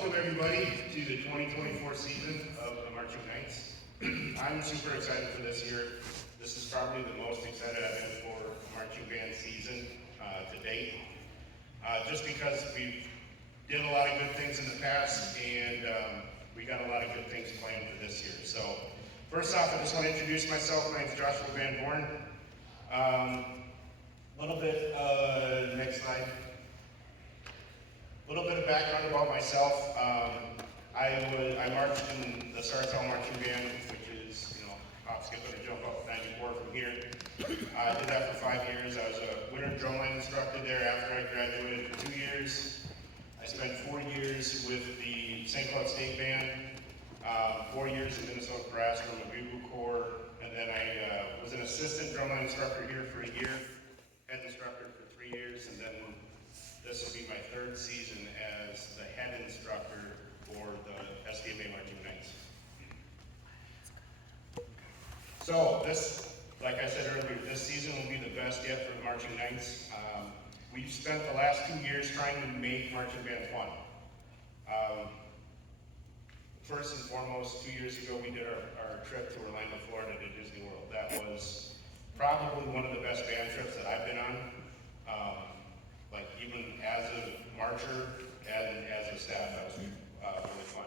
Welcome everybody to the 2024 season of the Marching Knights. I'm super excited for this year. This is probably the most excited I've been for a marching band season to date. Just because we've did a lot of good things in the past and we got a lot of good things planned for this year. So first off, I just want to introduce myself. My name is Joshua Van Born. A little bit, next slide. A little bit of background about myself. I marched in the Sartell Marching Band, which is, hop, skip, and a jump up 94 from here. I did that for 5 years. I was a winter drumline instructor there after I graduated for 2 years. I spent 4 years with the St. Cloud State Band, 4 years in Minnesota Brass from a bugle corps, and then I was an assistant drumline instructor here for a year, head instructor for 3 years, and then this will be my 3rd season as the head instructor for the SDMA Marching Knights. So this, like I said earlier, this season will be the best yet for the Marching Knights. We've spent the last 2 years trying to make marching band fun. First and foremost, 2 years ago we did our trip to Orlando, Florida to Disney World. That was probably one of the best band trips that I've been on. Like even as a marcher and as a staff, that was really fun.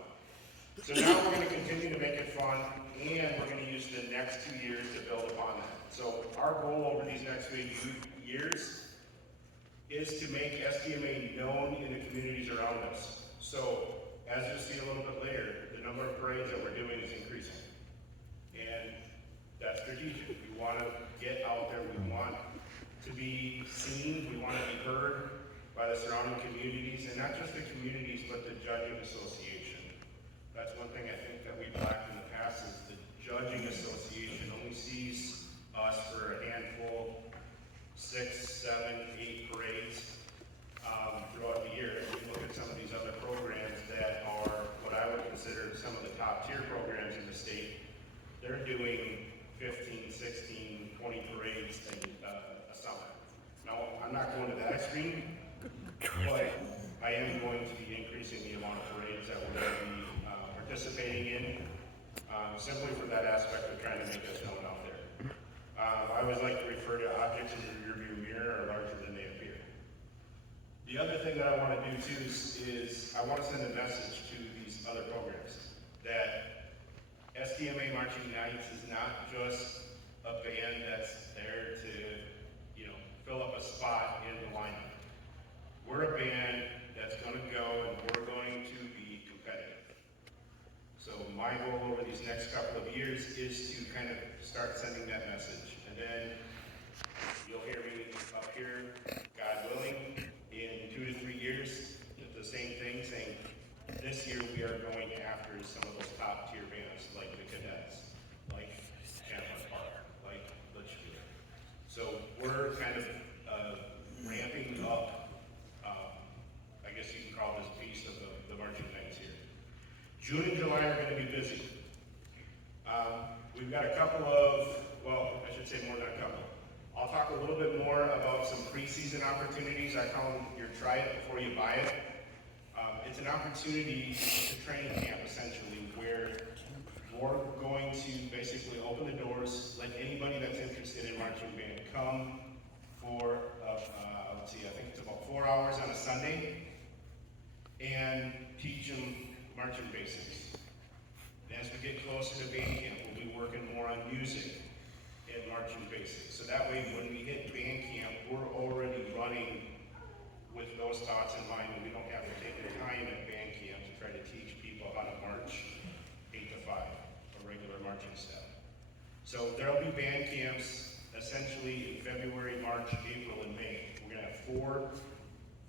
So now we're going to continue to make it fun, and we're going to use the next 2 years to build upon that. So our goal over these next 2 years is to make SDMA known in the communities around us. So as you'll see a little bit later, the number of parades that we're doing is increasing. And that's strategic. We want to get out there. We want to be seen. We want to be heard by the surrounding communities, and not just the communities, but the judging association. That's one thing I think that we've lacked in the past is the judging association only sees us for a handful, 6, 7, 8 parades throughout the year. If you look at some of these other programs that are what I would consider some of the top tier programs in the state, they're doing 15, 16, 20 parades a summer. Now, I'm not going to that extreme, but I am going to be increasing the amount of parades that we're going to be participating in, simply for that aspect of trying to make us known out there. I always like to refer to objects in the rearview mirror are larger than they appear. The other thing that I want to do too is I want to send a message to these other programs that SDMA Marching Knights is not just a band that's there to, fill up a spot in the lineup. We're a band that's going to go and we're going to be competitive. So my goal over these next couple of years is to kind of start sending that message. And then you'll hear me up here, God willing, in 2 to 3 years, the same thing, saying this year we are going after some of those top tier bands like the Cadets, like Champlain Park, like Litchfield. So we're kind of ramping up, I guess you can call this piece of the Marching Knights here. June and July are going to be busy. We've got a couple of, well, I should say more than a couple. I'll talk a little bit more about some preseason opportunities. I call them your try it before you buy it. It's an opportunity, it's a training camp essentially, where we're going to basically open the doors, let anybody that's interested in marching band come for, let's see, I think it's about 4 hours on a Sunday, and teach them marching basics. And as we get closer to band camp, we'll be working more on music and marching basics. So that way, when we hit band camp, we're already running with those thoughts in mind, and we don't have to take the time at band camp to try to teach people how to march 8 to 5, a regular marching step. So there'll be band camps essentially in February, March, April, and May. We're gonna have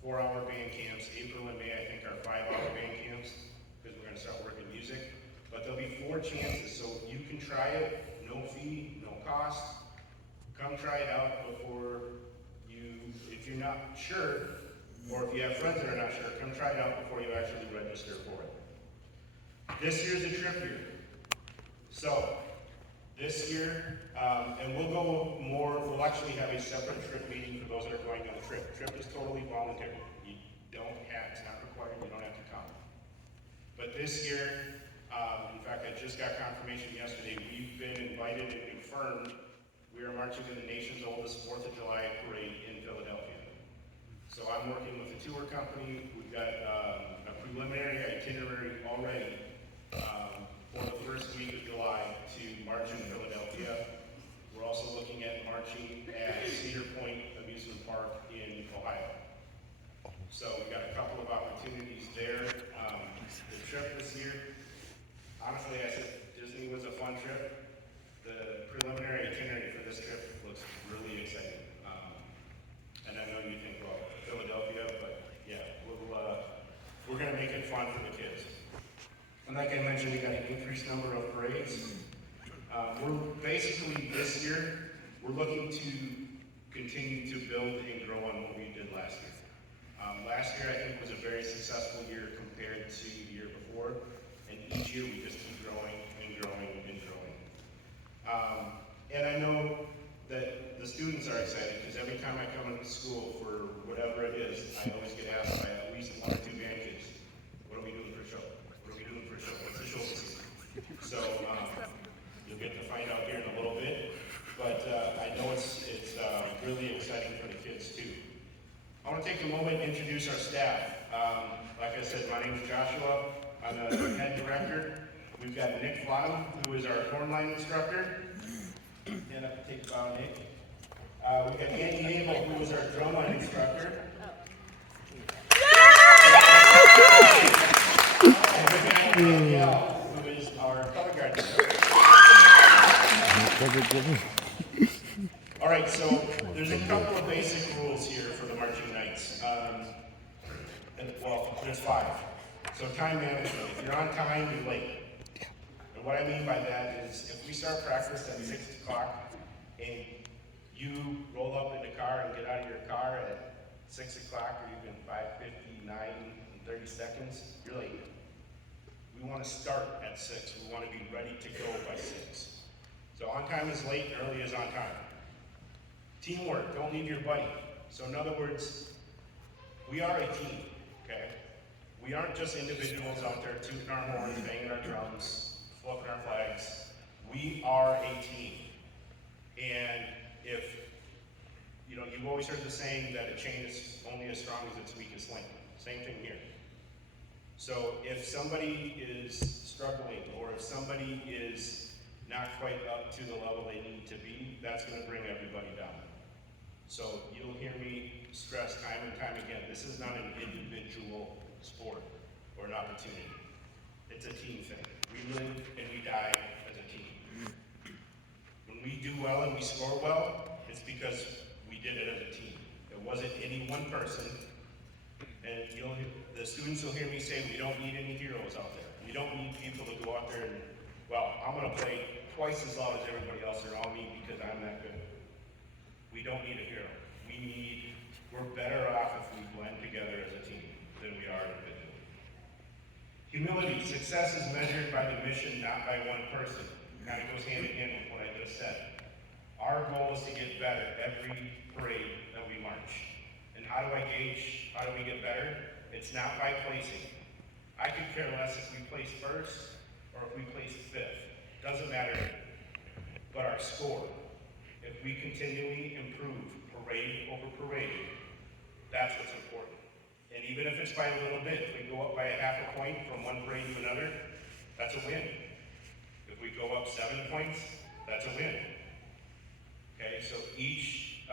4-hour band camps. April and May, I think, are 5-hour band camps because we're gonna start working music. But there'll be 4 chances, so you can try it, no fee, no cost. Come try it out before if you're not sure, or if you have friends that are not sure, come try it out before you actually register for it. This year's a trip year. So, this year, and we'll actually have a separate trip meeting for those that are going on the trip. The trip is totally voluntary. You don't have, it's not required, you don't have to come. But this year, in fact, I just got confirmation yesterday, we've been invited and confirmed we are marching in the nation's oldest 4th of July parade in Philadelphia. So I'm working with a tour company. We've got a preliminary itinerary already for the first week of July to march in Philadelphia. We're also looking at marching at Cedar Point Amusement Park in Ohio. So we've got a couple of opportunities there. The trip this year, honestly, I said Disney was a fun trip. The preliminary itinerary for this trip looks really exciting. And I know you think, well, Philadelphia, but yeah, we're going to make it fun for the kids. And like I mentioned, we got an increased number of parades. We're basically, this year, we're looking to continue to build and grow on what we did last year. Last year, I think, was a very successful year compared to the year before. And each year, we just keep growing and growing and growing. And I know that the students are excited because every time I come into school for whatever it is, I always get asked by at least 1 or 2 band kids, what are we doing for a show? What are we doing for a show? What's the show this year? So you'll get to find out here in a little bit, but I know it's really exciting for the kids too. I want to take a moment and introduce our staff. Like I said, my name is Joshua. I'm the head director. We've got Nick Flottom, who is our hornline instructor. Stand up and take a bow, Nick. We've got Andy Abel, who is our drumline instructor. And we've got Danielle, who is our color guard instructor. All right, so there's a couple of basic rules here for the marching nights. Well, there's 5. So time management. If you're on time, you're late. And what I mean by that is if we start practice at 6 o'clock and you roll up in the car and get out of your car at 6 o'clock or even 5:59 and 30 seconds, you're late. We want to start at 6. We want to be ready to go by 6. So on time is late, early is on time. Teamwork, don't leave your buddy. So in other words, we are a team, okay? We aren't just individuals out there tooting our horns, banging our drums, fluffing our flags. We are a team. And if, you've always heard the saying that a chain is only as strong as its weakest link. Same thing here. So if somebody is struggling or if somebody is not quite up to the level they need to be, that's going to bring everybody down. So you'll hear me stress time and time again, this is not an individual sport or an opportunity. It's a team thing. We live and we die as a team. When we do well and we score well, it's because we did it as a team. It wasn't any one person. And the students will hear me say, we don't need any heroes out there. We don't need people to go out there and, well, I'm going to play twice as loud as everybody else, or all me because I'm that good. We don't need a hero. We're better off if we blend together as a team than we are individually. Humility. Success is measured by the mission, not by one person. Kind of goes hand in hand with what I just said. Our goal is to get better every parade that we march. And how do I gauge, how do we get better? It's not by placing. I could care less if we place first or if we place 5th. Doesn't matter. But our score, if we continually improve parade over parade, that's what's important. And even if it's by a little bit, if we go up by a half a point from one parade to another, that's a win. If we go up 7 points, that's a win. Okay, so each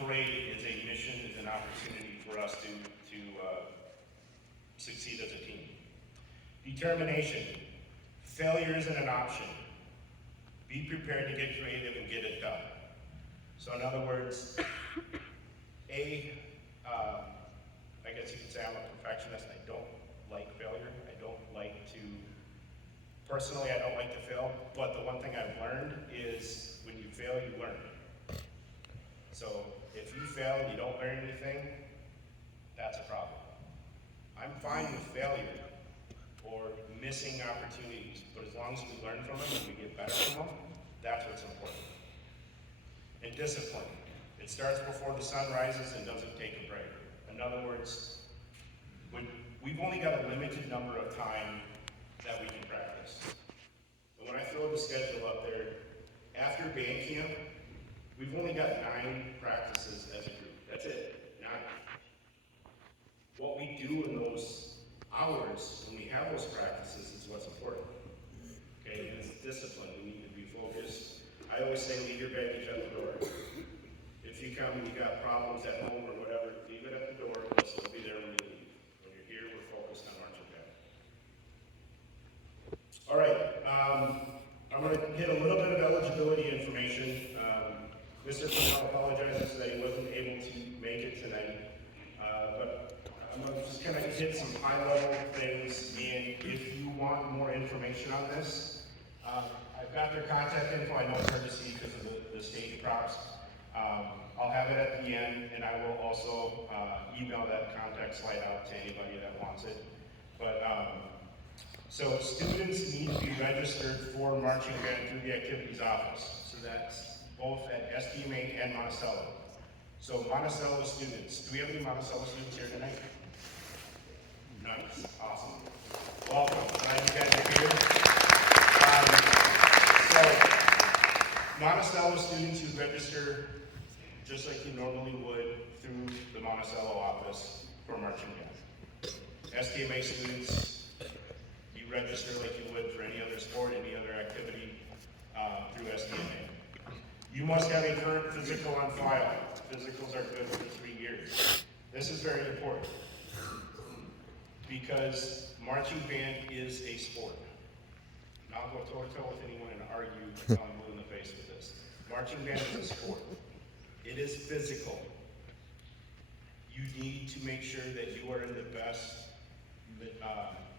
parade is a mission, is an opportunity for us to succeed as a team. Determination. Failure isn't an option. Be prepared to get creative and get it done. So in other words, I guess you could say I'm a perfectionist. I don't like failure. Personally, I don't like to fail, but the one thing I've learned is when you fail, you learn. So if you fail and you don't learn anything, that's a problem. I'm fine with failure or missing opportunities, but as long as we learn from them and we get better from them, that's what's important. And discipline. It starts before the sun rises and doesn't take a break. In other words, we've only got a limited number of time that we can practice. And when I throw the schedule up there, after band camp, we've only got 9 practices as a group. That's it, 9. What we do in those hours, when we have those practices, is what's important. Okay, and it's discipline. We need to be focused. I always say, leave your baggage at the door. If you come and you got problems at home or whatever, leave it at the door. We'll still be there when you leave. When you're here, we're focused on marching band. All right, I'm going to hit a little bit of eligibility information. Mr. Cornell apologizes that he wasn't able to make it tonight, but I'm going to just kind of hit some high-level things, and if you want more information on this, I've got their contact info. I know it's hard to see because of the stage props. I'll have it at the end, and I will also email that contact slide out to anybody that wants it. But so students need to be registered for marching band through the activities office. So that's both at SDMA and Monticello. So Monticello students, do we have any Monticello students here tonight? Nice, awesome. Welcome, glad you guys are here. So Monticello students who register just like you normally would through the Monticello office for marching band. SDMA students, you register like you would for any other sport, any other activity through SDMA. You must have a current physical on file. Physicals are good for 3 years. This is very important because marching band is a sport. And I'll go toe-to-toe with anyone and argue until I'm blue in the face with this. Marching band is a sport. It is physical. You need to make sure that you are in the best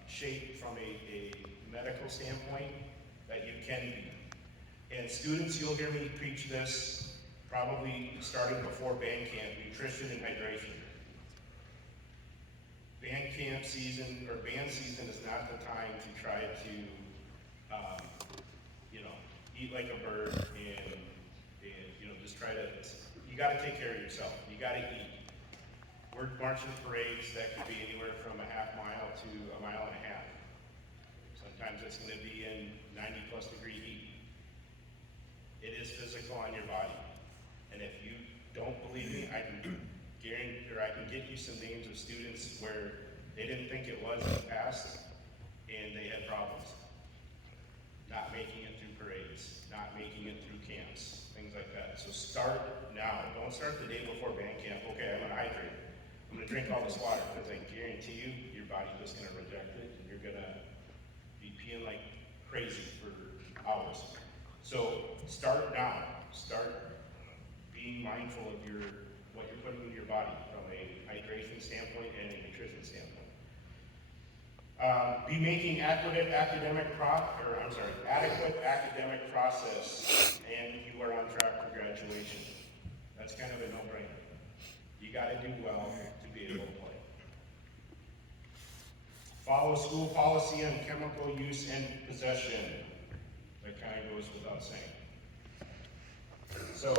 shape from a medical standpoint that you can be. And students, you'll hear me preach this probably starting before band camp, nutrition and hydration. Band camp season, or band season is not the time to try to, eat like a bird and just try to, you gotta take care of yourself. You gotta eat. We're marching parades that could be anywhere from a half mile to a mile and a half. Sometimes it's gonna be in 90+ degree heat. It is physical on your body. And if you don't believe me, I can guarantee, or I can get you some names of students where they didn't think it was in the past, and they had problems. Not making it through parades, not making it through camps, things like that. So start now. Don't start the day before band camp. Okay, I'm gonna hydrate. I'm gonna drink all this water, because I guarantee you, your body's just gonna reject it, and you're gonna be peeing like crazy for hours. So start now. Start being mindful of what you're putting into your body from a hydration standpoint and a nutrition standpoint. Be making adequate academic process, and you are on track for graduation. That's kind of a no-brainer. You got to do well to be able to play. Follow school policy on chemical use and possession. That kind of goes without saying. So,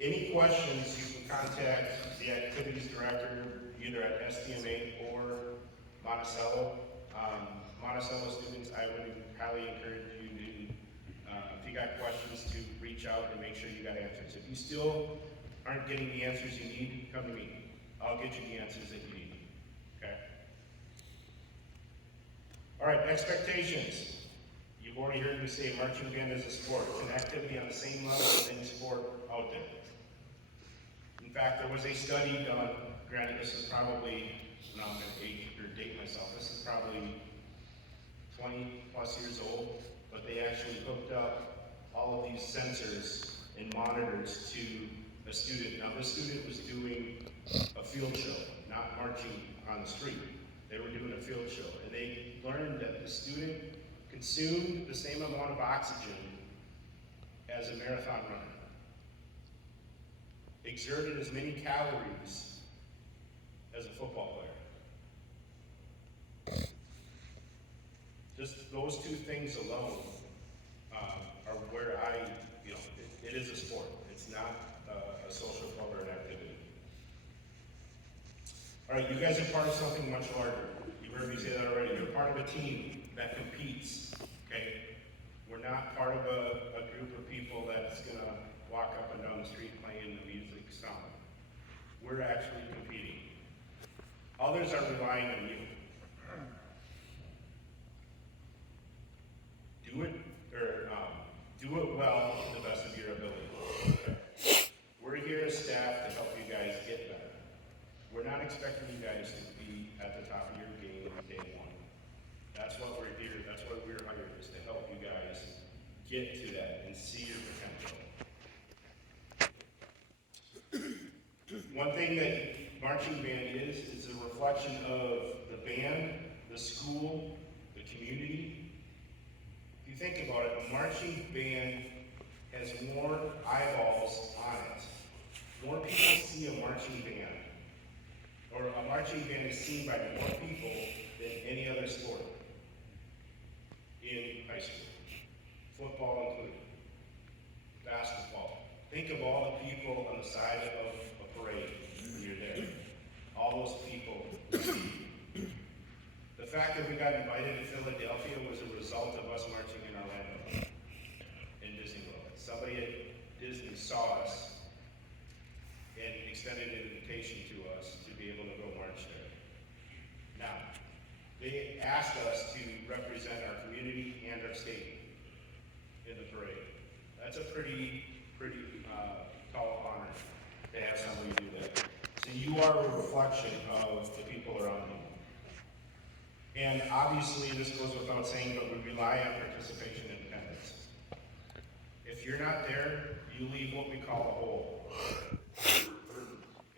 any questions, you can contact the activities director either at SDMA or Monticello. Monticello students, I would highly encourage you to, if you got questions, to reach out and make sure you got answers. If you still aren't getting the answers you need, come to me. I'll get you the answers that you need. Okay? All right, expectations. You've already heard me say marching band is a sport. It's an activity on the same level as any sport out there. In fact, there was a study done, granted this is probably, now I'm going to date myself, this is probably 20+ years old, but they actually hooked up all of these sensors and monitors to a student. Now this student was doing a field show, not marching on the street. They were doing a field show, and they learned that the student consumed the same amount of oxygen as a marathon runner, exerted as many calories as a football player. Just those two things alone are where it is a sport. It's not a social club or an activity. All right, you guys are part of something much larger. You heard me say that already. You're part of a team that competes, okay? We're not part of a group of people that's gonna walk up and down the street playing the music song. We're actually competing. Others are relying on you. Do it, do it well to the best of your ability. Okay? We're here as staff to help you guys get better. We're not expecting you guys to be at the top of your game on day one. That's what we're here, that's why we're hired, is to help you guys get to that and see your potential. One thing that marching band is a reflection of the band, the school, the community. If you think about it, a marching band has more eyeballs on it. More people see a marching band, or a marching band is seen by more people than any other sport in high school. Football included, basketball. Think of all the people on the side of a parade when you're there. All those people see you. The fact that we got invited to Philadelphia was a result of us marching in Orlando, in Disney World. Somebody at Disney saw us and extended an invitation to us to be able to go march there. Now, they asked us to represent our community and our state in the parade. That's a pretty tall honor to have somebody do that. So you are a reflection of the people around you. And obviously, this goes without saying, but we rely on participation and attendance. If you're not there, you leave what we call a hole.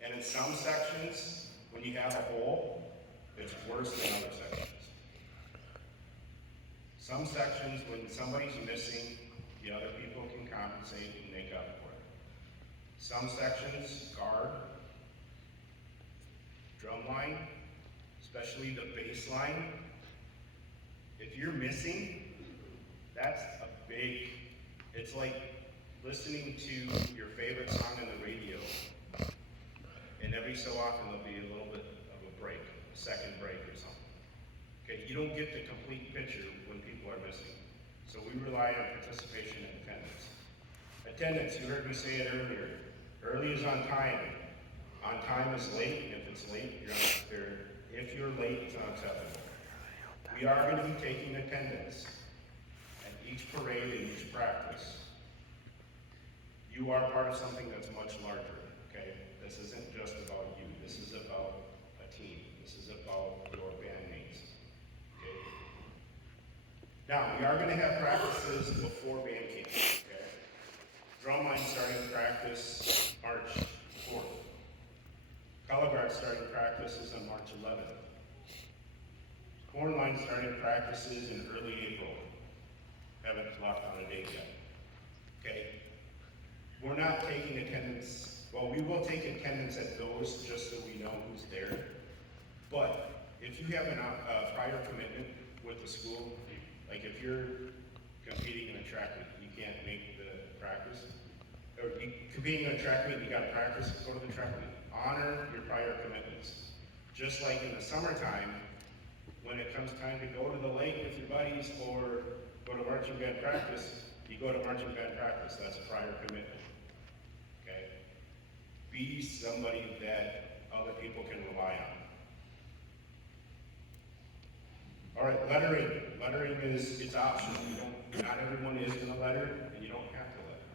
And in some sections, when you have a hole, it's worse than other sections. Some sections, when somebody's missing, the other people can compensate and make up for it. Some sections, guard, drum line, especially the bass line. If you're missing, that's a big, it's like listening to your favorite song on the radio, and every so often there'll be a little bit of a break, a second break or something. Okay, you don't get the complete picture when people are missing. So we rely on participation and attendance. Attendance, you heard me say it earlier. Early is on time. On time is late, and if it's late, you're unfair. If you're late, it's unacceptable. We are going to be taking attendance at each parade and each practice. You are part of something that's much larger, okay? This isn't just about you. This is about a team. This is about your bandmates, okay? Now, we are going to have practices before band camp, okay? Drumline starting practice March 4th. Color guard starting practices on March 11th. Horn line starting practices in early April. Haven't locked on a date yet. Okay? We're not taking attendance, well, we will take attendance at those just so we know who's there. But if you have a prior commitment with the school, like if you're competing in a track meet, you can't make the practice, or competing in a track meet, you gotta practice, go to the track meet. Honor your prior commitments. Just like in the summertime, when it comes time to go to the lake with your buddies or go to marching band practice, you go to marching band practice. That's a prior commitment. Okay? Be somebody that other people can rely on. All right, lettering. Lettering it's optional. Not everyone is going to letter, and you don't have to letter.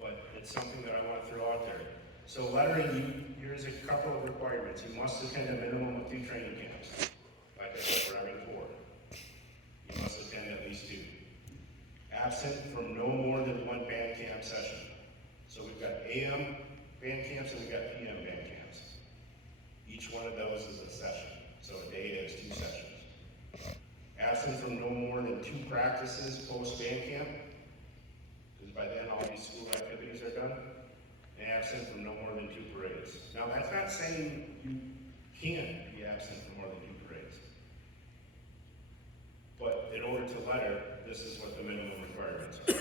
But it's something that I want to throw out there. So lettering, here's a couple of requirements. You must attend a minimum of 2 training camps. Like I said, we're having 4. You must attend at least 2. Absent from no more than 1 band camp session. So we've got AM band camps and we've got PM band camps. Each one of those is a session. So a day has 2 sessions. Absent from no more than 2 practices post band camp, because by then all these school activities are done. And absent from no more than 2 parades. Now that's not saying you can't be absent from more than 2 parades. But in order to letter, this is what the minimum requirements are.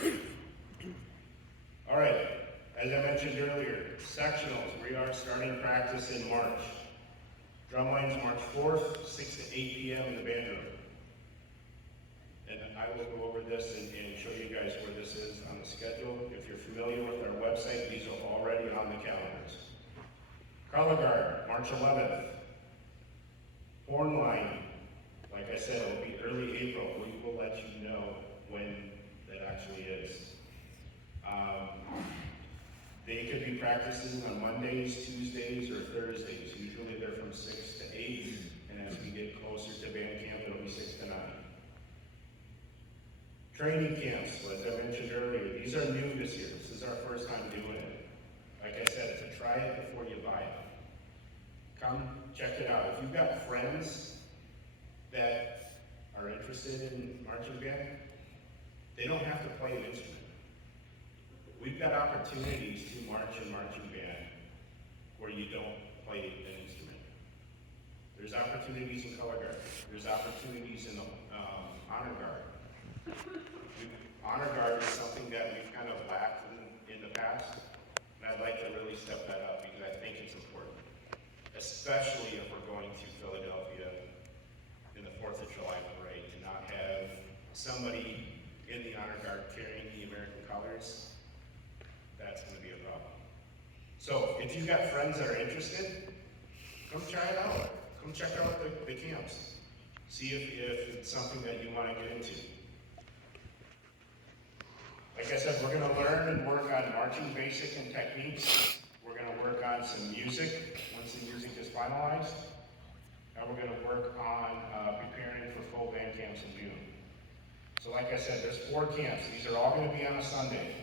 All right, as I mentioned earlier, sectionals, we are starting practice in March. Drumline's March 4th, 6 to 8 p.m. in the band room. And I will go over this and show you guys where this is on the schedule. If you're familiar with our website, these are already on the calendars. Color Guard, March 11th. Horn Line, like I said, it will be early April. We will let you know when that actually is. They could be practicing on Mondays, Tuesdays, or Thursdays. Usually they're from 6 to 8, and as we get closer to band camp, it'll be 6 to 9. Training camps, as I mentioned earlier, these are new this year. This is our first time doing it. Like I said, it's a try it before you buy it. Come check it out. If you've got friends that are interested in marching band, they don't have to play an instrument. We've got opportunities to march in marching band where you don't play an instrument. There's opportunities in color guard. There's opportunities in the honor guard. Honor guard is something that we've kind of lacked in the past, and I'd like to really step that up because I think it's important, especially if we're going to Philadelphia in the 4th of July parade, to not have somebody in the honor guard carrying the American colors. That's going to be a problem. So if you've got friends that are interested, come try it out. Come check out the camps. See if it's something that you want to get into. Like I said, we're going to learn and work on marching basic and techniques. We're going to work on some music once the music is finalized. And we're going to work on preparing for full band camps in June. So like I said, there's 4 camps. These are all going to be on a Sunday.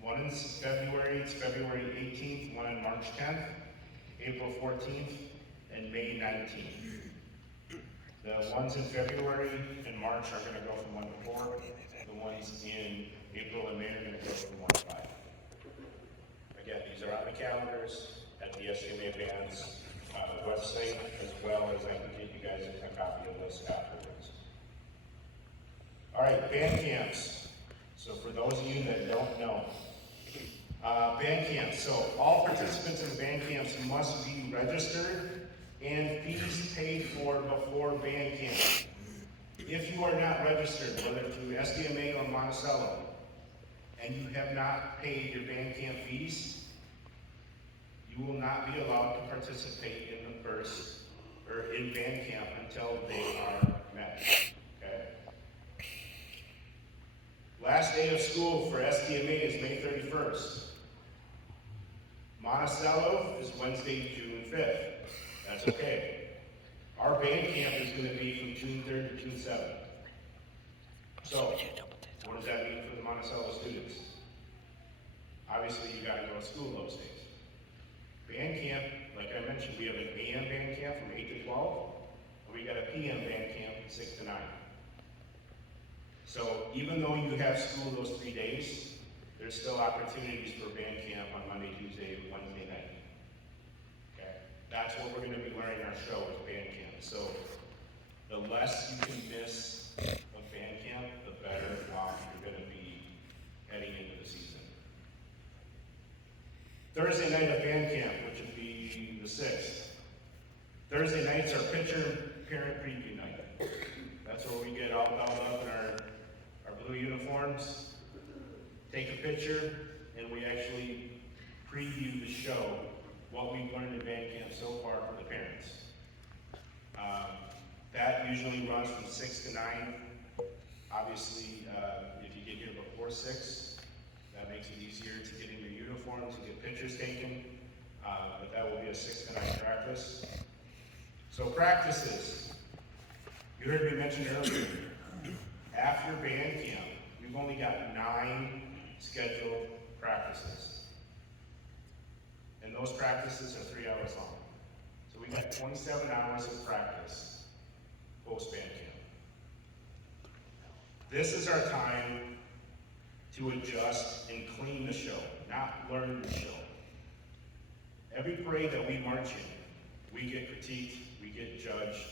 One in February, it's February 18th, one in March 10th, April 14th, and May 19th. The ones in February and March are going to go from 1 to 4. The ones in April and May are going to go from 1 to 5. Again, these are on the calendars at the SCMA Band's website, as well as I can get you guys a copy of this afterwards. All right, band camps. So for those of you that don't know, band camps. So all participants in band camps must be registered and fees paid for before band camp. If you are not registered, whether through SDMA or Monticello, and you have not paid your band camp fees, you will not be allowed to participate in the first, or in band camp until they are met, okay? Last day of school for SDMA is May 31st. Monticello is Wednesday, June 5th. That's okay. Our band camp is going to be from June 3rd to June 7th. So, what does that mean for the Monticello students? Obviously, you got to go to school those days. Band camp, like I mentioned, we have an AM band camp from 8 to 12, and we got a PM band camp from 6 to 9. So, even though you have school those 3 days, there's still opportunities for band camp on Monday, Tuesday, Wednesday night. Okay? That's what we're going to be learning our show is band camp. So, the less you can miss of band camp, the better off you're going to be heading into the season. Thursday night of band camp, which would be the 6th. Thursday nights are picture parent preview night. That's where we get all dolled up in our blue uniforms, take a picture, and we actually preview the show, what we've learned in band camp so far for the parents. That usually runs from 6 to 9. Obviously, if you get here before 6, that makes it easier to get in your uniform, to get pictures taken. But that will be a 6 to 9 practice. So practices. You heard me mention earlier, after band camp, we've only got 9 scheduled practices. And those practices are 3 hours long. So we got 27 hours of practice post-band camp. This is our time to adjust and clean the show, not learn the show. Every parade that we march in, we get critiqued, we get judged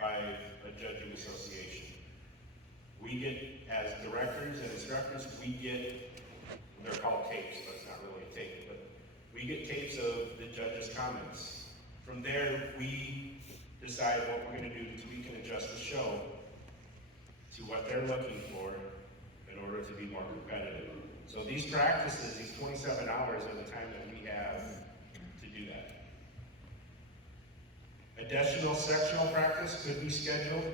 by a judging association. We get, as directors and instructors, we get, they're called tapes, but it's not really a tape, but we get tapes of the judges' comments. From there, we decide what we're gonna do to tweak and adjust the show to what they're looking for in order to be more competitive. So these practices, these 27 hours are the time that we have to do that. Additional sectional practice could be scheduled.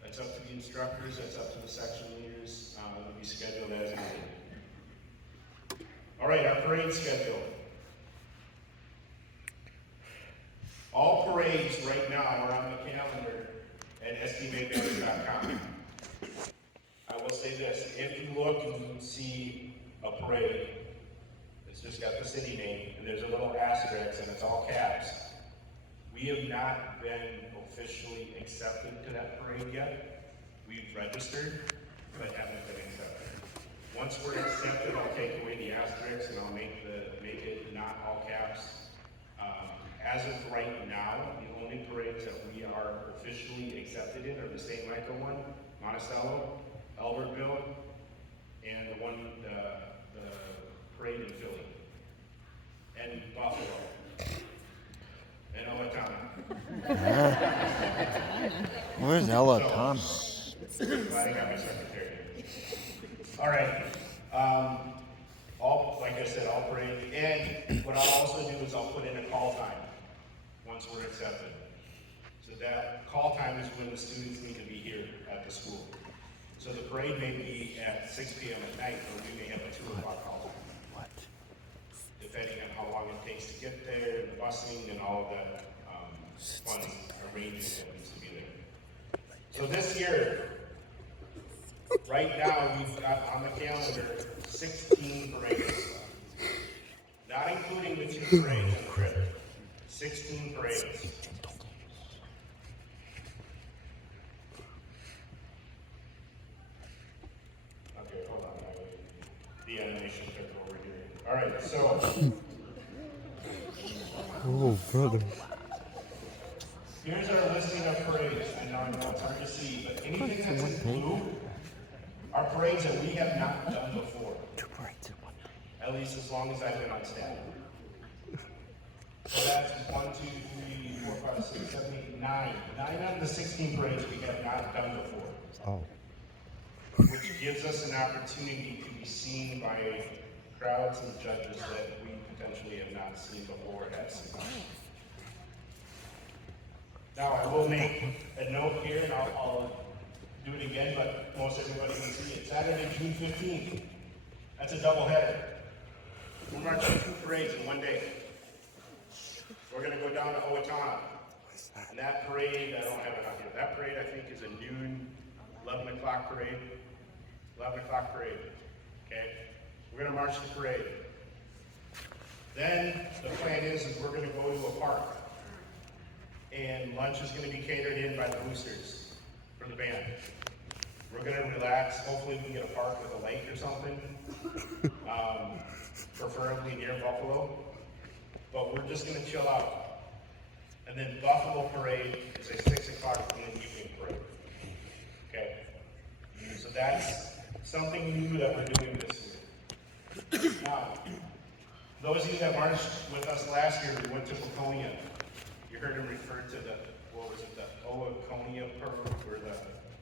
That's up to the instructors, that's up to the section leaders. It'll be scheduled as needed. All right, our parade schedule. All parades right now are on the calendar at sdmaybanners.com. I will say this, if you look and you see a parade, it's just got the city name, and there's a little asterisk, and it's all caps. We have not been officially accepted to that parade yet. We've registered, but haven't been accepted. Once we're accepted, I'll take away the asterisk and I'll make it not all caps. As of right now, the only parades that we are officially accepted in are the St. Michael one, Monticello, Albertville, and the parade in Philly, and Buffalo, and Owatonna. Where's Owatonna? Glad I got my secretary. All right. Like I said, all parades. And what I'll also do is I'll put in a call time once we're accepted. So that call time is when the students need to be here at the school. So the parade may be at 6 p.m. at night, or we may have a 2 o'clock call time. What? Depending on how long it takes to get there, and the busing, and all of that fun arrangement that needs to be there. So this year, right now, we've got on the calendar 16 parades. Not including the 2 parades in the trip. 16 parades. Okay, hold on. The animation took over here. All right, so Oh, brother. here's our listing of parades. I know it's hard to see, but anything that's in blue are parades that we have not done before. 2 parades in one night. At least as long as I've been on staff. So that's 1, 2, 3, 4, 5, 6, 7, 8, 9. 9 out of the 16 parades we have not done before. Oh. Which gives us an opportunity to be seen by crowds and judges that we potentially have not seen before at St. Now, I will make a note here, and I'll do it again, but most everybody can see it. Saturday, June 15th. That's a double header. We're marching 2 parades in one day. We're going to go down to Owatonna. And that parade, I don't have it on here. That parade, I think, is a noon, 11 o'clock parade. 11 o'clock parade. Okay? We're going to march the parade. Then the plan is we're going to go to a park. And lunch is going to be catered in by the boosters for the band. We're going to relax. Hopefully we can get a park with a lake or something. Preferably near Buffalo. But we're just going to chill out. And then Buffalo parade is a 6 o'clock in the evening parade. Okay? So that's something new that we're doing this year. Now, those of you that marched with us last year, we went to Waconia. You heard him refer to the, what was it, the Owaconia or the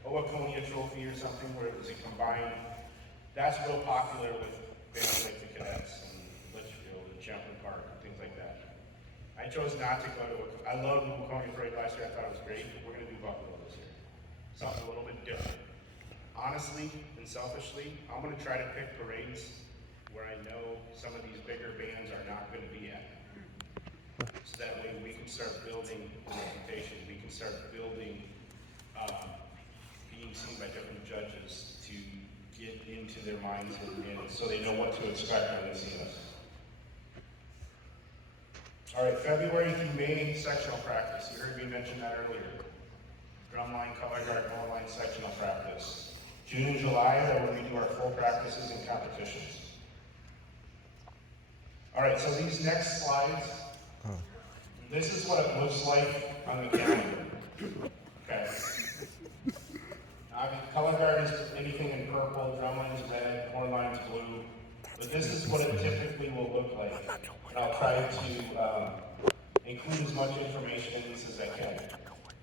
Owaconia trophy or something, where it was a combined. That's real popular with bands like the Cadets and Litchfield and Champlain Park and things like that. I chose not to go to I loved the Waconia parade last year. I thought it was great. We're going to do Buffalo this year. Something a little bit different. Honestly and selfishly, I'm going to try to pick parades where I know some of these bigger bands are not going to be at. So that way we can start building the reputation. We can start building being seen by different judges to get into their minds and so they know what to expect when they see us. All right, February through May sectional practice. You heard me mention that earlier. Drumline, color guard, online sectional practice. June and July are when we do our full practices and competitions. All right, so these next slides, this is what it looks like on the calendar. Okay. Color guard is anything in purple, drumline is red, horn line's blue. But this is what it typically will look like. And I'll try to include include as much information in this as I can.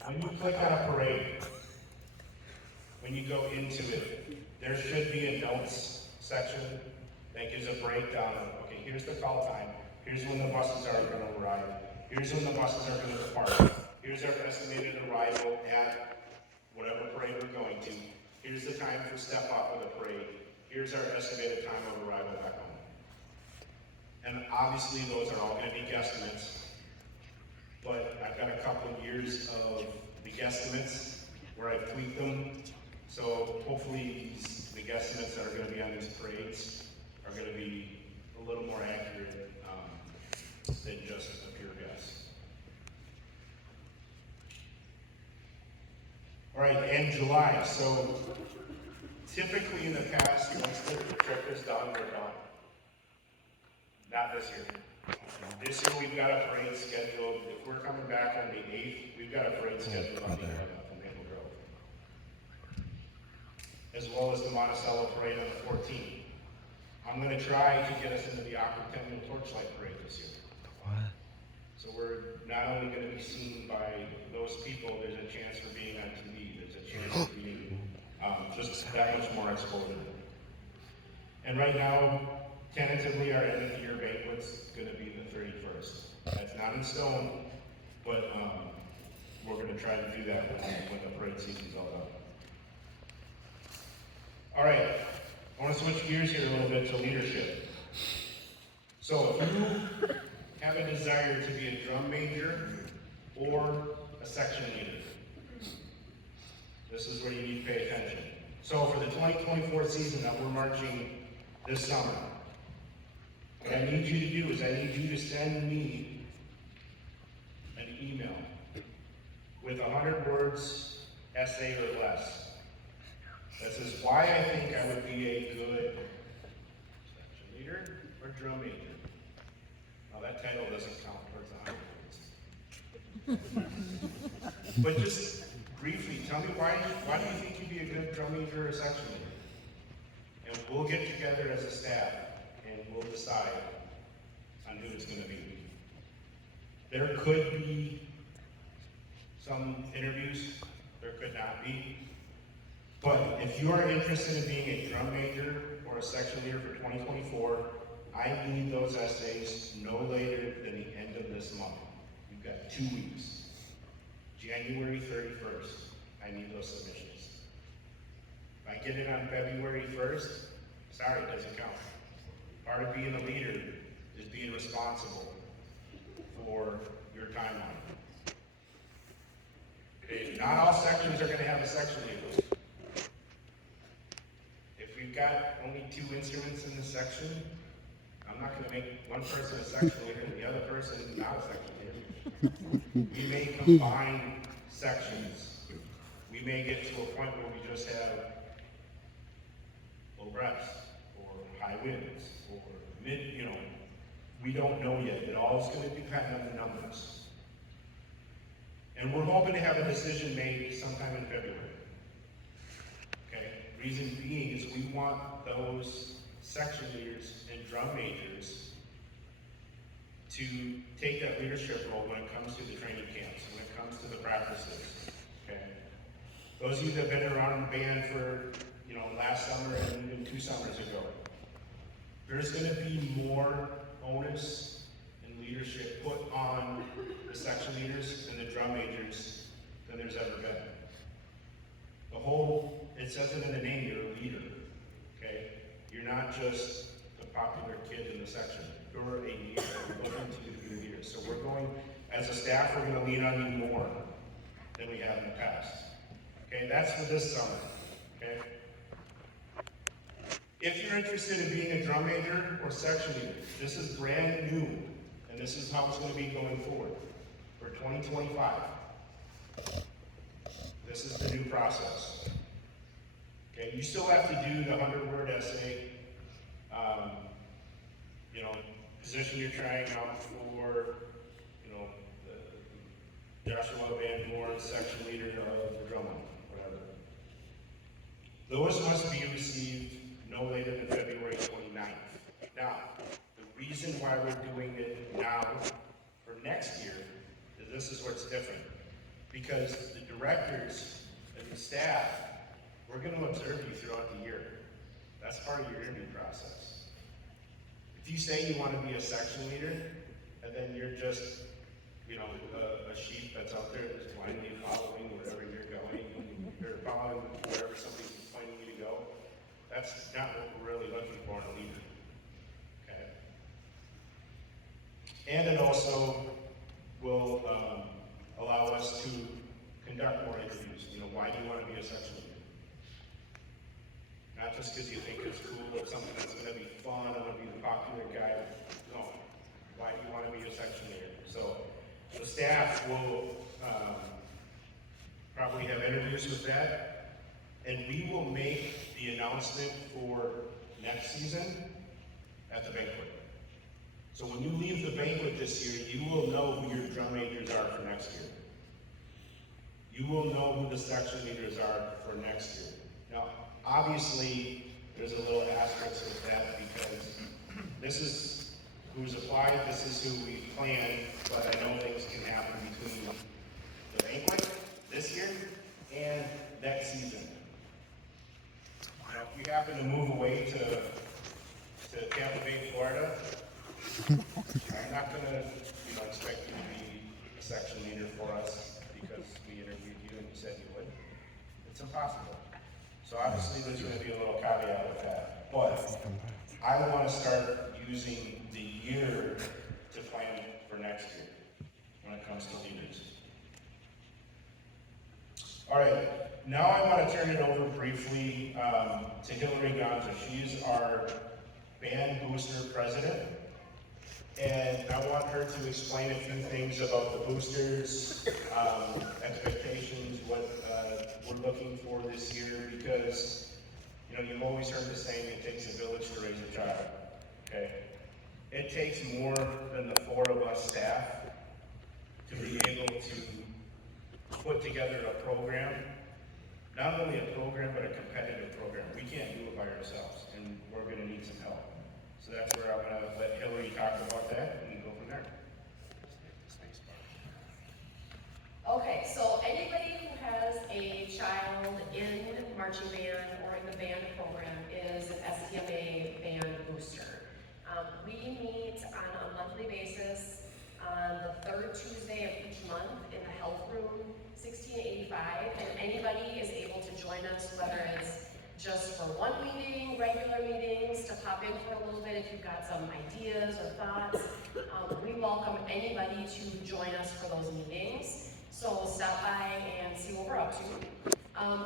When you click on a parade, when you go into it, there should be a notes section that gives a breakdown of, okay, here's the call time, here's when the buses are going to arrive, here's when the buses are going to depart, here's our estimated arrival at whatever parade we're going to, here's the time for step off of the parade, here's our estimated time of arrival back home. And obviously those are all going to be guesstimates, but I've got a couple of years of the guesstimates where I've tweaked them. So hopefully the guesstimates that are going to be on these parades are going to be a little more accurate than just a pure guess. All right, and July. So typically in the past, once the trip is done, we're done. Not this year. This year we've got a parade scheduled. If we're coming back on the 8th, we've got a parade scheduled on the 11th in Maple Grove, as well as the Monticello parade on the 14th. I'm going to try to get us into the Aquatennial Torchlight Parade this year. What? So we're not only going to be seen by those people, there's a chance for being on TV, there's a chance for being just that much more exposure. And right now, tentatively, our end of the year banquet's going to be the 31st. That's not in stone, but we're going to try to do that when the parade season's all done. All right, I want to switch gears here a little bit to leadership. So if you have a desire to be a drum major or a section leader, this is where you need to pay attention. So for the 2024 season that we're marching this summer, what I need you to do is I need you to send me an email with 100 words, essay or less, that says why I think I would be a good section leader or drum major. Now that title doesn't count towards 100 words. But just briefly, tell me why do you think you'd be a good drum major or section leader? And we'll get together as a staff and we'll decide on who it's going to be. There could be some interviews, there could not be. But if you are interested in being a drum major or a section leader for 2024, I need those essays no later than the end of this month. You've got 2 weeks. January 31st, I need those submissions. If I get it on February 1st, sorry, it doesn't count. Part of being a leader is being responsible for your timeline. Okay, not all sections are going to have a section leader. If we've got only 2 instruments in the section, I'm not going to make one person a section leader and the other person not a section leader. We may combine sections. We may get to a point where we just have low breaths or high winds or mid, we don't know yet. It all is going to depend on the numbers. And we're hoping to have a decision made sometime in February. Okay? Reason being is we want those section leaders and drum majors to take that leadership role when it comes to the training camps, when it comes to the practices. Okay? Those of you that have been around the band for, last summer and even 2 summers ago, there's going to be more onus and leadership put on the section leaders and the drum majors than there's ever been. It says it in the name, you're a leader, okay? You're not just the popular kid in the section. You're a leader. We're looking to you to be a leader. So as a staff, we're going to lean on you more than we have in the past. Okay, that's for this summer, okay? If you're interested in being a drum major or section leader, this is brand new, and this is how it's going to be going forward for 2025. This is the new process. Okay, you still have to do the 100-word essay. Position you're trying out for, the Joshua Van Horn section leader of the drum line, whatever. Those must be received no later than February 29th. Now, the reason why we're doing it now for next year this is where it's different. Because the directors and the staff, we're gonna observe you throughout the year. That's part of your interview process. If you say you wanna be a section leader, and then you're just, you know, a sheep that's out there that's blindly following wherever you're going, or following wherever somebody's pointing you to go, that's not what we're really looking for in a leader. Okay? And it also will allow us to conduct more interviews. You know, why do you want to be a section leader? Not just because you think it's cool or something that's going to be fun, I'm going to be the popular guy. No. Why do you want to be a section leader? So the staff will probably have interviews with that, and we will make the announcement for next season at the banquet. So when you leave the banquet this year, you will know who your drum majors are for next year. You will know who the section leaders are for next year. Now, obviously, there's a little asterisk with that because this is who's applied, this is who we planned, but I know things can happen between the banquet this year and next season. Now, if you happen to move away to Tampa Bay, Florida, I'm not gonna, expect you to be a section leader for us because we interviewed you and you said you would. It's impossible. So obviously there's gonna be a little caveat with that. But I wanna start using the year to plan for next year when it comes to leaders. All right, now I wanna turn it over briefly to Hillary Gonza. She's our band booster president. And I want her to explain a few things about the boosters, expectations, what we're looking for this year, because, you've always heard the saying, it takes a village to raise a child, okay? It takes more than the 4 of us staff to be able to put together a program, not only a program, but a competitive program. We can't do it by ourselves, and we're gonna need some help. So that's where I'm gonna let Hillary talk about that and go from there. Okay, so anybody who has a child in marching band or in the band program is an STMA band booster. We meet on a monthly basis on the 3rd Tuesday of each month in the health room, 1685, and anybody is able to join us, whether it's just for one meeting, regular meetings, to pop in for a little bit if you've got some ideas or thoughts. We welcome anybody to join us for those meetings. So stop by and see what we're up to.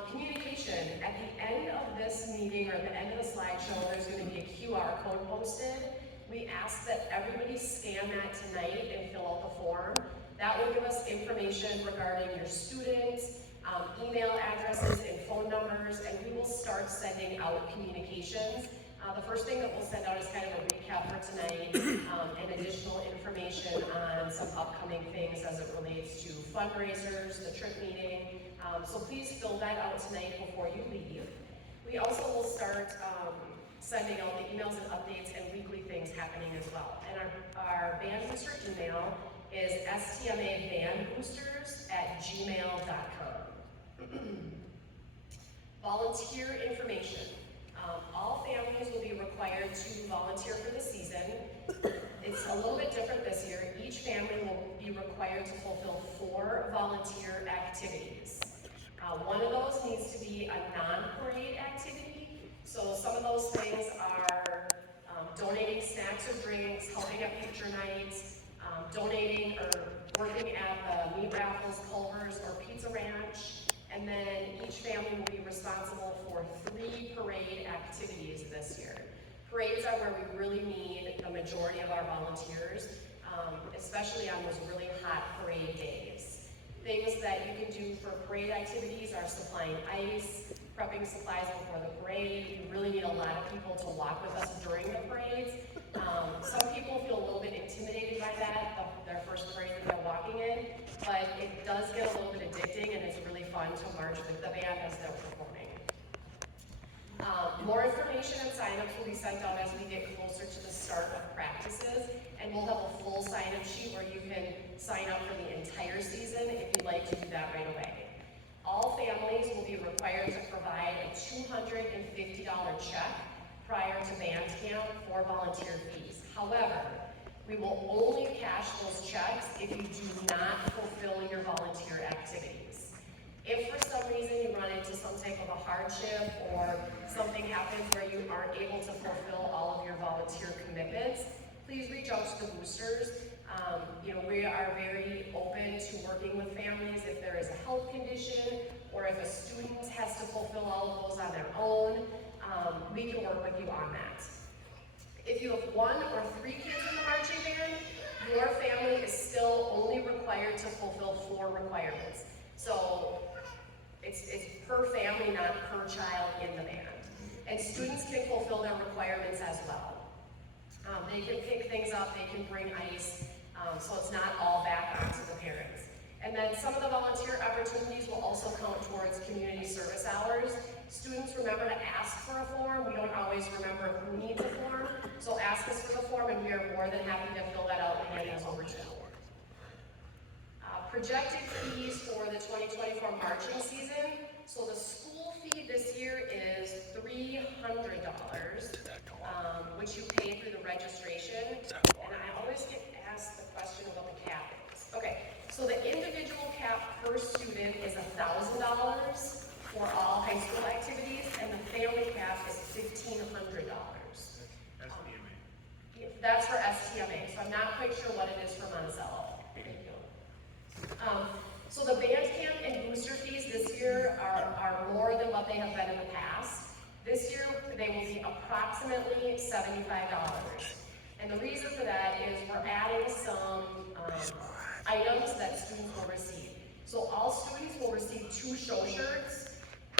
Communication. At the end of this meeting or at the end of the slideshow, there's going to be a QR code posted. We ask that everybody scan that tonight and fill out the form. That will give us information regarding your students, email addresses and phone numbers, and we will start sending out communications. The first thing that we'll send out is kind of a recap for tonight and additional information on some upcoming things as it relates to fundraisers, the trip meeting. So please fill that out tonight before you leave. We also will start sending out the emails and updates and weekly things happening as well. And our band booster email is stmabandboosters@gmail.com. Volunteer information. All families will be required to volunteer for the season. It's a little bit different this year. Each family will be required to fulfill 4 volunteer activities. One of those needs to be a non-parade activity. So some of those things are donating snacks or drinks, helping at picture nights, donating or working at the meat raffles, Culver's, or Pizza Ranch. And then each family will be responsible for 3 parade activities this year. Parades are where we really need the majority of our volunteers, especially on those really hot parade days. Things that you can do for parade activities are supplying ice, prepping supplies before the parade. We really need a lot of people to walk with us during the parades. Some people feel a little bit intimidated by that, their first parade that they're walking in, but it does get a little bit addicting and it's really fun to march with the band as they're performing. More information and signups will be sent out as we get closer to the start of practices, and we'll have a full sign-up sheet where you can sign up for the entire season if you'd like to do that right away. All families will be required to provide a $250 check prior to band camp for volunteer fees. However, we will only cash those checks if you do not fulfill your volunteer activities. If for some reason you run into some type of a hardship or something happens where you aren't able to fulfill all of your volunteer commitments, please reach out to the boosters. We are very open to working with families if there is a health condition or if a student has to fulfill all of those on their own. We can work with you on that. If you have 1 or 3 kids in the marching band, your family is still only required to fulfill 4 requirements. So it's per family, not per child in the band. And students can fulfill their requirements as well. They can pick things up, they can bring ice, so it's not all back onto the parents. And then some of the volunteer opportunities will also count towards community service hours. Students, remember to ask for a form. We don't always remember who needs a form, so ask us for the form and we are more than happy to fill that out and hand those over to you. Projected fees for the 2024 marching season. So the school fee this year is $300, which you pay through the registration. And I always get asked the question about the cap is. Okay, so the individual cap per student is $1,000 for all high school activities, and the family cap is $1,500. That's for STMA, so I'm not quite sure what it is for Monticello. Thank you. So the band camp and booster fees this year are more than what they have been in the past. This year, they will be approximately $75. And the reason for that is we're adding some items that students will receive. So all students will receive 2 show shirts.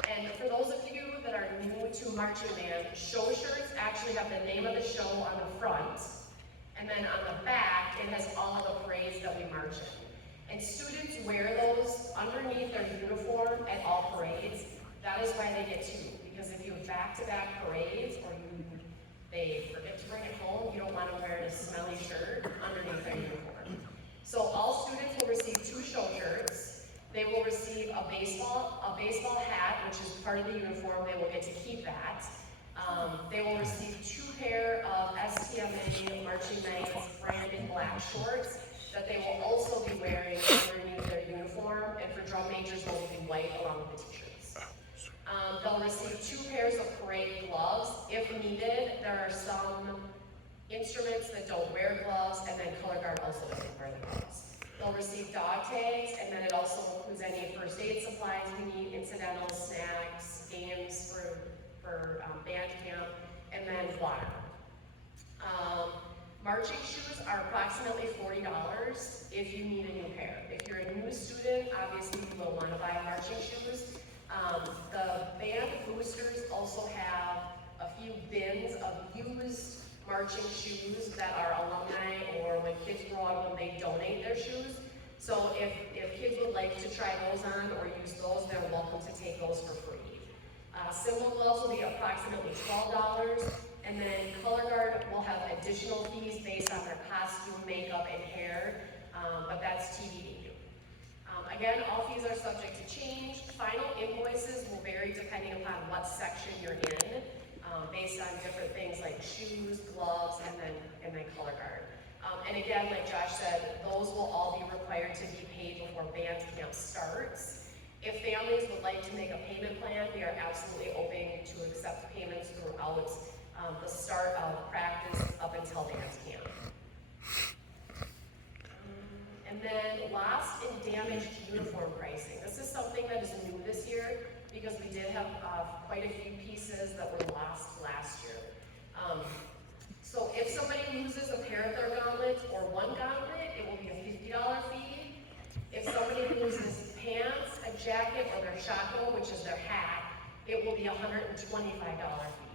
And for those of you that are new to marching band, show shirts actually have the name of the show on the front. And then on the back, it has all of the parades that we march in. And students wear those underneath their uniform at all parades. That is why they get 2. Because if you have back-to-back parades or they forget to bring it home, you don't want to wear a smelly shirt underneath their uniform. So all students will receive 2 show shirts. They will receive a baseball hat, which is part of the uniform. They will get to keep that. They will receive 2 pair of STMA Marching Knights branded black shorts that they will also be wearing underneath their uniform, and for drum majors, those will be white along with the t-shirts. They'll receive 2 pairs of parade gloves. If needed, there are some instruments that don't wear gloves, and then color guard also doesn't wear the gloves. They'll receive dog tags, and then it also includes any first aid supplies we need, incidental snacks, games for band camp, and then water. Marching shoes are approximately $40 if you need a new pair. If you're a new student, obviously you will want to buy marching shoes. The band boosters also have a few bins of used marching shoes that are alumni or when kids grow up when they donate their shoes. So if kids would like to try those on or use those, they're welcome to take those for free. Symbol gloves will be approximately $12, and then color guard will have additional fees based on their costume, makeup, and hair, but that's TBD. Again, all fees are subject to change. Final invoices will vary depending upon what section you're in, based on different things like shoes, gloves, and then color guard. And again, like Josh said, those will all be required to be paid before band camp starts. If families would like to make a payment plan, we are absolutely open to accept payments throughout the start of practice up until band camp. And then lost and damaged uniform pricing. This is something that is new this year because we did have quite a few pieces that were lost last year. So if somebody loses a pair of their gauntlets or one gauntlet, it will be a $50 fee. If somebody loses pants, a jacket, or their shako, which is their hat, it will be a $125 fee.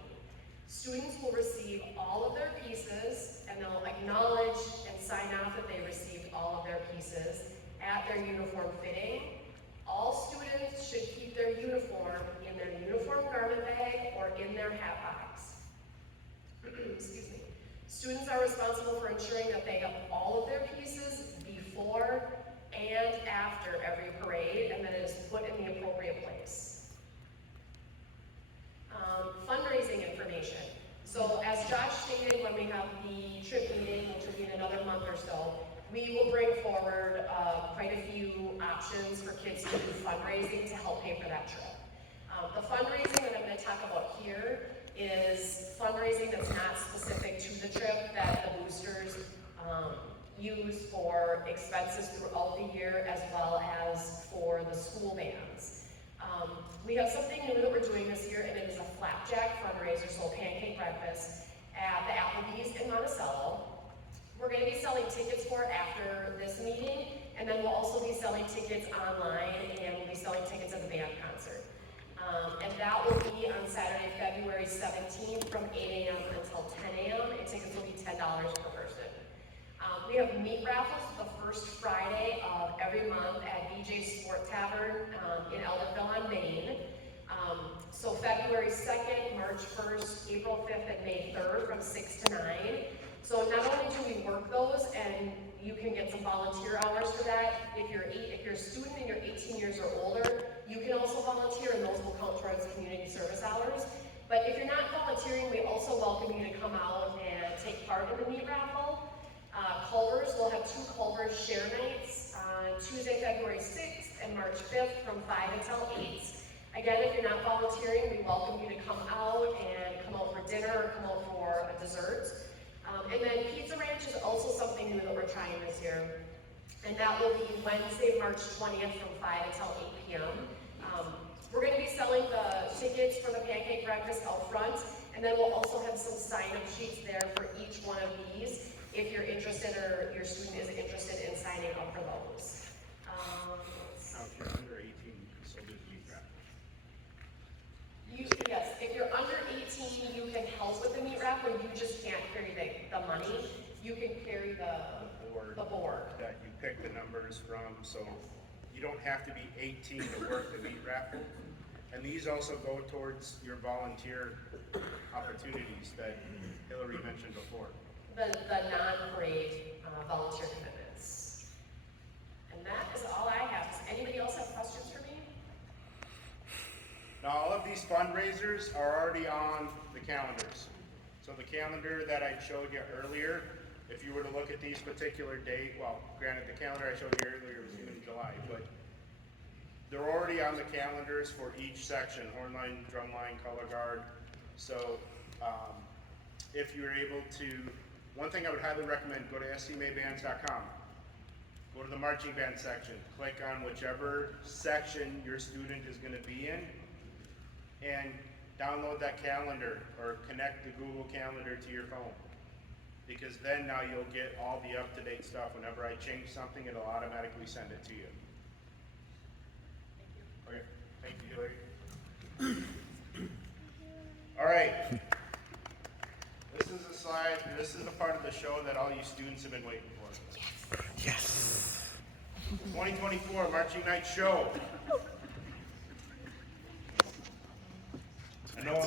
Students will receive all of their pieces, and they'll acknowledge and sign off that they received all of their pieces at their uniform fitting. All students should keep their uniform in their uniform garment bag or in their hat box. Excuse me. Students are responsible for ensuring that they have all of their pieces before we will bring forward quite a few options for kids to do fundraising to help pay for that trip. The fundraising that I'm going to talk about here is fundraising that's not specific to the trip that the boosters use for expenses throughout the year as well as for the school bands. We have something new that we're doing this year, and it is a flapjack fundraiser, so pancake breakfast at the Applebee's in Monticello. We're going to be selling tickets for it after this meeting, and then we'll also be selling tickets online, and we'll be selling tickets at the band concert. And that will be on Saturday, February 17th from 8 a.m. until 10 a.m. and tickets will be $10 per person. We have meat raffles the first Friday of every month at BJ's Sport Tavern in Elderville on Main. So February 2nd, March 1st, April 5th, and May 3rd from 6 to 9. So not only do we work those, and you can get some volunteer hours for that. If you're a student and you're 18 years or older, you can also volunteer, and those will count towards community service hours. But if you're not volunteering, we also welcome you to come out and take part in the meat raffle. Culvers, we'll have 2 Culvers share nights on Tuesday, February 6th and March 5th from 5 until 8. Again, if you're not volunteering, we welcome you to come out for dinner or come out for a dessert. And then Pizza Ranch is also something new that we're trying this year. And that will be Wednesday, March 20th from 5 until 8 p.m. We're going to be selling the tickets for the pancake breakfast out front, and then we'll also have some sign-up sheets there for each one of these if you're interested or your student is interested in signing up for those. Now, if you're under 18, you can still do the meat raffle. Yes, if you're under 18, you can help with the meat raffle, you just can't carry the money. You can carry the board. That you pick the numbers from, so you don't have to be 18 to work the meat raffle. And these also go towards your volunteer opportunities that Hillary mentioned before. The non-parade volunteer commitments. And that is all I have. Does anybody else have questions for me? Now, all of these fundraisers are already on the calendars. So the calendar that I showed you earlier, if you were to look at these particular dates, well, granted, the calendar I showed you earlier was in July, but they're already on the calendars for each section, hornline, drumline, color guard. So if you're able to, one thing I would highly recommend, go to scmabands.com. Go to the marching band section, click on whichever section your student is going to be in, and download that calendar or connect the Google Calendar to your phone. Because then now you'll get all the up-to-date stuff. Whenever I change something, it'll automatically send it to you. Okay, thank you, Hillary. All right. This is a slide, this is the part of the show that all you students have been waiting for. Yes. 2024 Marching Night Show. I know,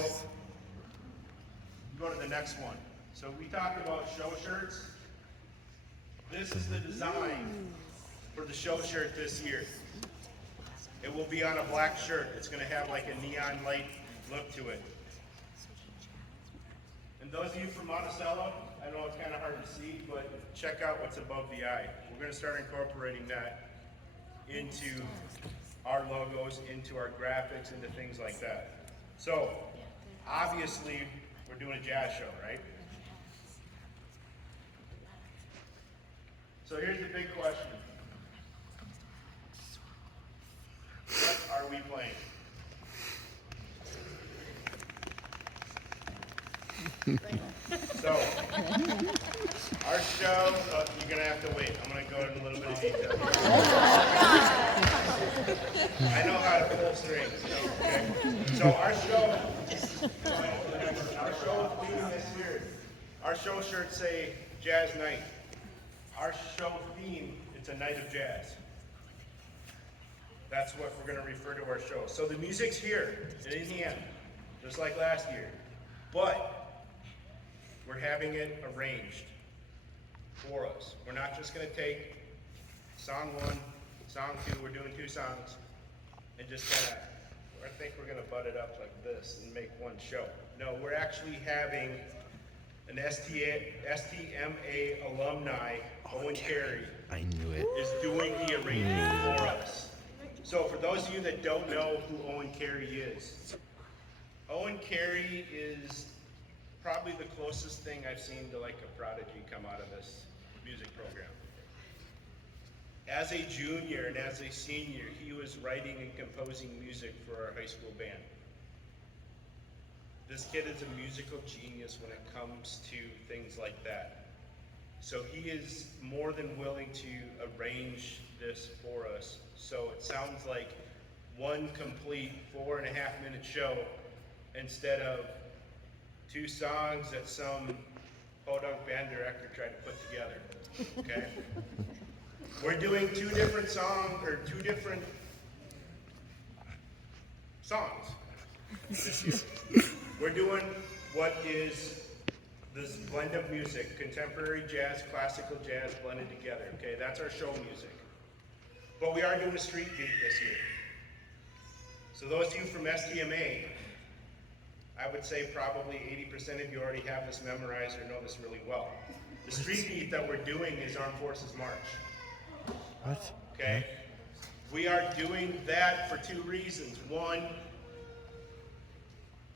go to the next one. So we talked about show shirts. This is the design for the show shirt this year. It will be on a black shirt. It's going to have like a neon light look to it. And those of you from Monticello, I know it's kind of hard to see, but check out what's above the eye. We're going to start incorporating that into our logos, into our graphics, into things like that. So, obviously, we're doing a jazz show, right? So here's the big question. What are we playing? So, our show, you're going to have to wait. I'm going to go into a little bit of detail. I know how to pull strings. Okay. So our show theme this year, our show shirts say Jazz Night. Our show theme, it's a night of jazz. That's what we're going to refer to our show. So the music's here in the end, just like last year. But we're having it arranged for us. We're not just going to take song 1, song 2, we're doing 2 songs, and just kind of, I think we're going to butt it up like this and make one show. No, we're actually having an STMA alumni, Owen Carey, I knew it. is doing the arrangement for us. So for those of you that don't know who Owen Carey is, Owen Carey is probably the closest thing I've seen to like a prodigy come out of this music program. As a junior and as a senior, he was writing and composing music for our high school band. This kid is a musical genius when it comes to things like that. So he is more than willing to arrange this for us. So it sounds like one complete 4.5-minute show instead of 2 songs that some podunk band director tried to put together, okay? We're doing 2 different songs this year. We're doing what is this blend of music, contemporary jazz, classical jazz blended together, okay? That's our show music. But we are doing a street beat this year. So those of you from STMA, I would say probably 80% of you already have this memorized or know this really well. The street beat that we're doing is Armed Forces March. What? Okay? We are doing that for 2 reasons. One,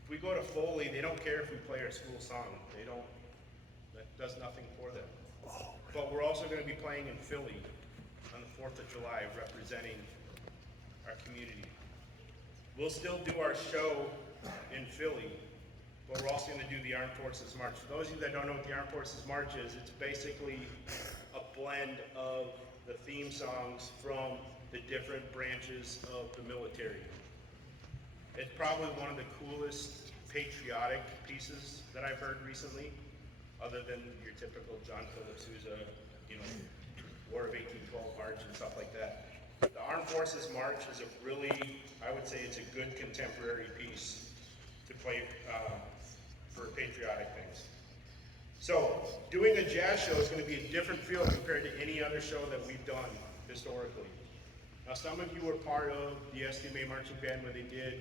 if we go to Foley, they don't care if we play our school song. That does nothing for them. But we're also going to be playing in Philly on the 4th of July, representing our community. We'll still do our show in Philly, but we're also going to do the Armed Forces March. For those of you that don't know what the Armed Forces March is, it's basically a blend of the theme songs from the different branches of the military. It's probably one of the coolest patriotic pieces that I've heard recently, other than your typical John Philip Sousa, War of 1812 March and stuff like that. The Armed Forces March is a really, I would say it's a good contemporary piece to play for patriotic things. So, doing a jazz show is going to be a different feel compared to any other show that we've done historically. Now, some of you were part of the STMA marching band when they did,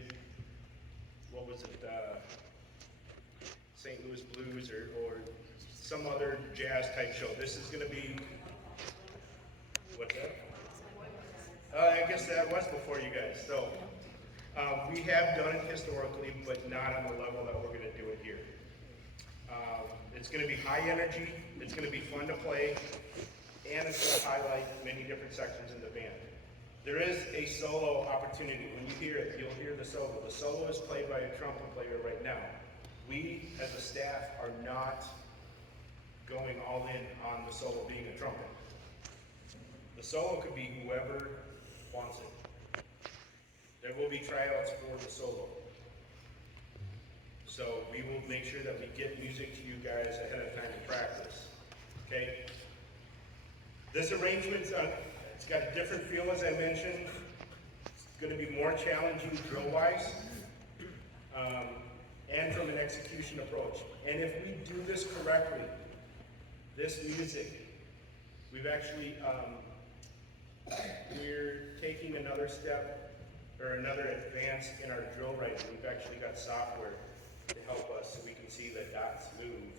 St. Louis Blues or some other jazz type show. This is going to be, what's that? I guess that was before you guys. So, we have done it historically, but not on the level that we're going to do it here. It's going to be high energy, it's going to be fun to play, and it's going to highlight many different sections in the band. There is a solo opportunity. When you hear it, you'll hear the solo. The solo is played by a trumpet player right now. We, as a staff, are not going all in on the solo being a trumpet. The solo could be whoever wants it. There will be tryouts for the solo. So we will make sure that we get music to you guys ahead of time to practice. Okay? This arrangement's it's got a different feel, as I mentioned. It's going to be more challenging drill-wise, and from an execution approach. And if we do this correctly, this music, we've actually, we're taking another step or another advance in our drill writing. We've actually got software to help us so we can see the dots move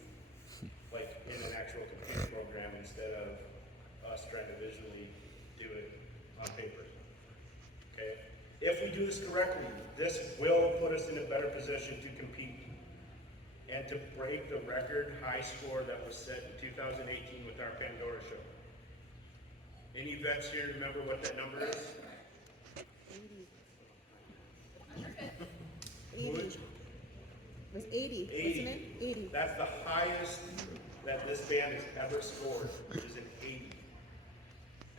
like in an actual computer program instead of us trying to visually do it on paper. Okay? If we do this correctly, this will put us in a better position to compete and to break the record high score that was set in 2018 with our Pandora show. Any vets here remember what that number is? 80. It was 80, 80. wasn't it? 80. That's the highest that this band has ever scored, is an 80.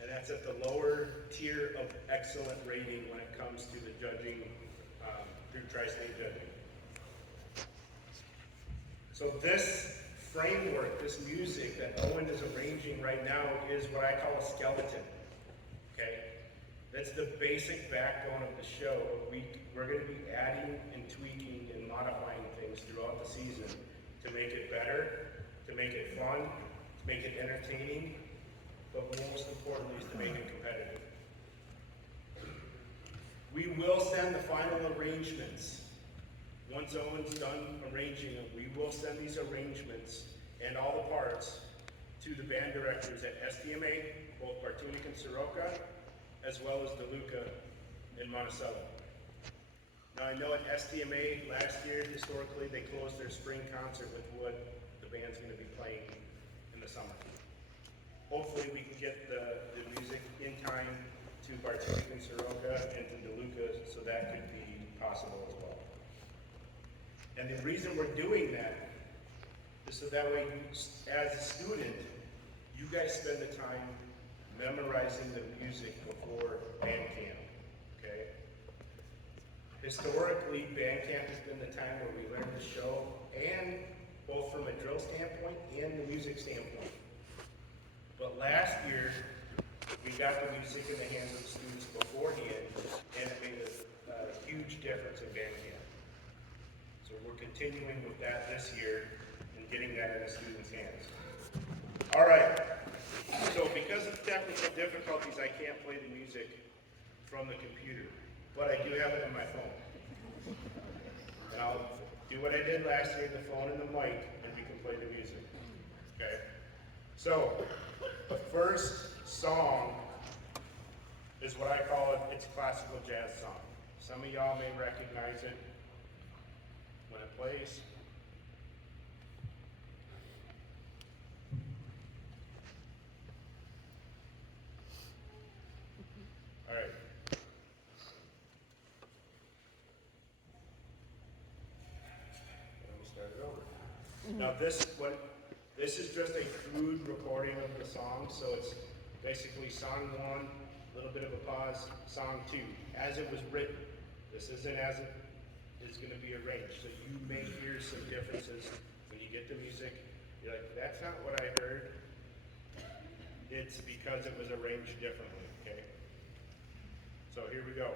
And that's at the lower tier of excellent rating when it comes to the judging through Tri-State judging. So this framework, this music that Owen is arranging right now is what I call a skeleton, okay? That's the basic backbone of the show. We're going to be adding and tweaking and modifying things throughout the season to make it better, to make it fun, to make it entertaining, but most importantly is to make it competitive. We will send the final arrangements. Once Owen's done arranging them, we will send these arrangements and all the parts to the band directors at STMA, both Bartunik and Soroka, as well as DeLuca in Monticello. Now I know at STMA last year, historically, they closed their spring concert with what the band's gonna be playing in the summer. Hopefully we can get the music in time to Bartunik and Soroka and to DeLuca, so that could be possible as well. And the reason we're doing that is so that way, as a student, you guys spend the time memorizing the music before band camp, okay? Historically, band camp has been the time where we learn the show, and both from a drill standpoint and the music standpoint. But last year, we got the music in the hands of the students beforehand, and it made a huge difference in band camp. So we're continuing with that this year and getting that in the students' hands. All right, so because of technical difficulties, I can't play the music from the computer, but I do have it on my phone. And I'll do what I did last year, the phone and the mic, and we can play the music, okay? So, the first song is what I call it, it's a classical jazz song. Some of y'all may recognize it when it plays. All right. Let me start it over. Now this is just a crude recording of the song, so it's basically song 1, a little bit of a pause, song 2, as it was written. This isn't as it is going to be arranged, so you may hear some differences when you get the music. You're like, that's not what I heard. It's because it was arranged differently, okay? So here we go.